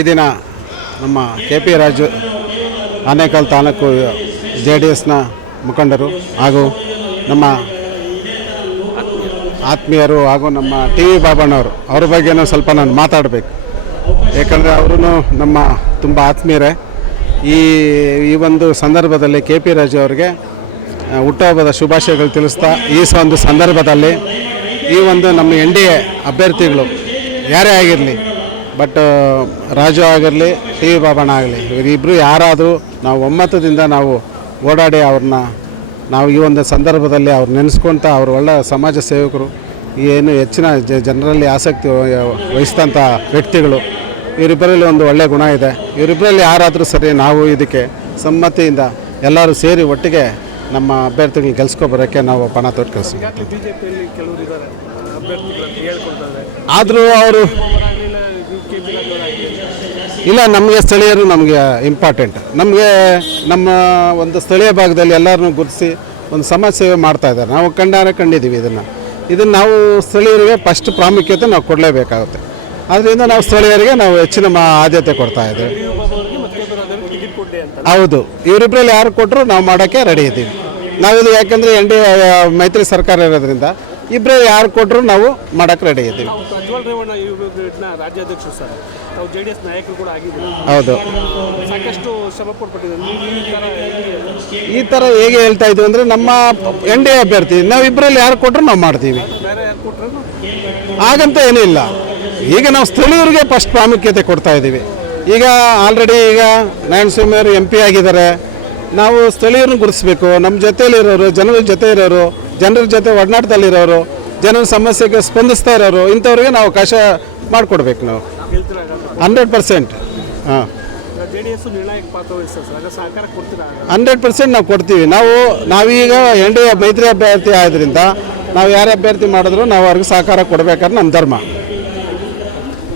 ಈ ದಿನ ನಮ್ಮ KP ರಾಜು ಆನೇಕಲ್ ತಾಲೂಕು JDSನ ಮುಖಂಡರು ಹಾಗೂ ನಮ್ಮ ಆತ್ಮೀಯರು ಹಾಗೂ ನಮ್ಮ TV ಬಾಬಣ್ಣವರು ಅವ್ರ ಬಗ್ಗೆನೂ ಸ್ವಲ್ಪ ನಾನು ಮಾತಾಡಬೇಕು. ಏಕೆಂದರೆ ಅವರು ನಮ್ಮ ತುಂಬ ಆತ್ಮೀಯರೇ. ಈ ಒಂದು ಸಂದರ್ಭದಲ್ಲಿ KP ರಾಜು ಅವರಿಗೆ ಹುಟ್ಟುಹಬ್ಬದ ಶುಭಾಶಯಗಳು ತಿಳಿಸ್ತಾ ಈ ಒಂದು ಸಂದರ್ಭದಲ್ಲಿ ಈ ಒಂದು ನಮ್ಮ NDA ಅಭ್ಯರ್ಥಿಗಳು ಯಾರೇ ಆಗಿರಲಿ, ಬಟ್ ರಾಜು ಆಗಿರಲಿ TV ಬಾಬಣ್ಣ ಆಗಲಿ, ಇವರಿಬ್ಬರು ಯಾರಾದರೂ ನಾವು ಒಮ್ಮತದಿಂದ ನಾವು ಓಡಾಡಿ ಅವ್ರನ್ನ ನಾವು ಈ ಒಂದು ಸಂದರ್ಭದಲ್ಲಿ ಅವ್ರು ನೆನೆಸ್ಕೊತ ಅವರು ಒಳ್ಳೆ ಸಮಾಜ ಸೇವಕರು, ಏನು ಹೆಚ್ಚಿನ ಜನರಲ್ಲಿ ಆಸಕ್ತಿ ವಹಿಸಿದಂಥ ವ್ಯಕ್ತಿಗಳು. ಇವರಿಬ್ಬರಲ್ಲಿ ಒಂದು ಒಳ್ಳೆಯ ಗುಣ ಇದೆ. ಇವರಿಬ್ಬರಲ್ಲಿ ಯಾರಾದರೂ ಸರಿ ನಾವು ಇದಕ್ಕೆ ಸಮ್ಮತಿಯಿಂದ ಎಲ್ಲರೂ ಸೇರಿ ಒಟ್ಟಿಗೆ ನಮ್ಮ ಅಭ್ಯರ್ಥಿಗಳನ್ನ ಗೆಲ್ಸ್ಕೊಬರೋಕ್ಕೆ ನಾವು ಪಣ ತೊಟ್ಟು ಕಳಿಸ್ತೀವಿ. ಆದರೂ ಅವರು ಇಲ್ಲ, ನಮಗೆ ಸ್ಥಳೀಯರು ನಮಗೆ ಇಂಪಾರ್ಟೆಂಟ್. ನಮಗೆ ನಮ್ಮ ಒಂದು ಸ್ಥಳೀಯ ಭಾಗದಲ್ಲಿ ಎಲ್ಲರನ್ನೂ ಗುರುತಿಸಿ ಒಂದು ಸಮಾಜ ಸೇವೆ ಮಾಡ್ತಾಯಿದ್ದಾರೆ. ನಾವು ಕಂಡಿದ್ದೀವಿ ಇದನ್ನು ನಾವು ಸ್ಥಳೀಯರಿಗೆ ಫಸ್ಟ್ ಪ್ರಾಮುಖ್ಯತೆ ನಾವು ಕೊಡಲೇಬೇಕಾಗುತ್ತೆ. ಆದ್ದರಿಂದ ನಾವು ಸ್ಥಳೀಯರಿಗೆ ನಾವು ಹೆಚ್ಚಿನ ಆದ್ಯತೆ ಕೊಡ್ತಾ ಇದ್ದೇವೆ. ಹೌದು, ಇವರಿಬ್ಬರಲ್ಲಿ ಯಾರು ಕೊಟ್ಟರು ನಾವು ಮಾಡೋಕ್ಕೆ ರೆಡಿ ಇದ್ದೀವಿ. ನಾವಿದು ಯಾಕೆಂದರೆ NDA ಮೈತ್ರಿ ಸರ್ಕಾರ ಇರೋದ್ರಿಂದ ಇಬ್ಬರೇ ಯಾರು ಕೊಟ್ಟರು ನಾವು ಮಾಡೋಕ್ಕೆ ರೆಡಿ ಇದ್ದೀವಿ. ರಾಜ್ಯಾಧ್ಯಕ್ಷರು ಸರ್, ನಾವು JDS ನಾಯಕರು ಕೂಡ ಆಗಿದ್ದೀವಿ. ಹೌದು, ಸಾಕಷ್ಟು ಶ್ರಮ ಪಟ್ಟಿದ್ದೀವಿ. ಈ ಥರ ಹೇಗೆ ಹೇಳ್ತಾ ಇದ್ದೀವಿ ಅಂದರೆ ನಮ್ಮ NDA ಅಭ್ಯರ್ಥಿ ನಾವು ಇಬ್ಬರಲ್ಲಿ ಯಾರು ಕೊಟ್ಟರು ನಾವು ಮಾಡ್ತೀವಿ. ಬೇರೆ ಯಾರು ಕೊಟ್ಟರು ಹಾಗಂತ ಏನೂ ಇಲ್ಲ. ಈಗ ನಾವು ಸ್ಥಳೀಯರಿಗೆ ಫಸ್ಟ್ ಪ್ರಾಮುಖ್ಯತೆ ಕೊಡ್ತಾ ಇದ್ದೀವಿ. ಈಗ ಆಲ್ರೆಡಿ ಈಗ ನಾರಾಯಣಸ್ವಾಮಿ ಅವರು MP ಆಗಿದ್ದಾರೆ. ನಾವು ಸ್ಥಳೀಯರನ್ನು ಗುರುತಿಸ್ಬೇಕು. ನಮ್ಮ ಜೊತೆಯಲ್ಲಿರೋರು, ಜನರ ಜೊತೆ ಇರೋರು, ಜನರ ಜೊತೆ ಒಡನಾಟದಲ್ಲಿರೋರು, ಜನರ ಸಮಸ್ಯೆಗೆ ಸ್ಪಂದಿಸ್ತಾ ಇರೋರು, ಇಂಥವ್ರಿಗೆ ನಾವು ಅವಕಾಶ ಮಾಡಿಕೊಡ್ಬೇಕು. ನಾವು 100%. ಹಾಂ, 100% ನಾವು ಕೊಡ್ತೀವಿ. ನಾವೀಗ NDA ಮೈತ್ರಿ ಅಭ್ಯರ್ಥಿ ಆದ್ದರಿಂದ ನಾವು ಯಾರೇ ಅಭ್ಯರ್ಥಿ ಮಾಡಿದ್ರು ನಾವು ಅವ್ರಿಗೆ ಸಹಕಾರ ಕೊಡಬೇಕಾದ್ರೆ ನಮ್ಮ ಧರ್ಮ.